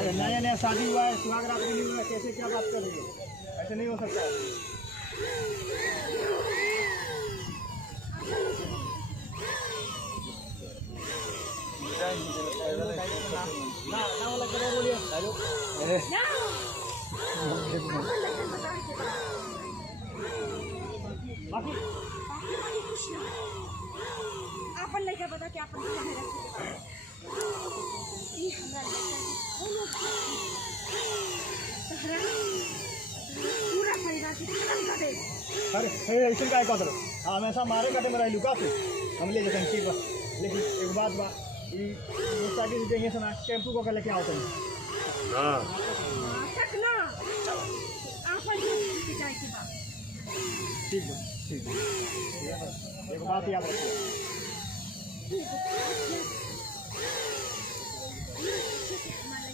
अरे नया नया शादी हुआ है, सुहाग रात भी नहीं हुआ, कैसे क्या बात कर रही हो? ऐसे नहीं हो सकता है। ना वाला करो बोलिए। हेलो बाकी अपन लेके बता कि अपन कहे रखे ई हमरा पूरा परिवार के खत्म कर दे। अरे ऐसे काय कर दो हमेशा मारे काटे में रहलू का तू हम ले जतन ठीक बा। लेकिन एक बात बा ई मोटरसाइकिल देंगे सना टेम्पू को लेके आओ तुम। हां तक ना अपन की जाए की बात ठीक है ठीक है। एक बात याद रखिए।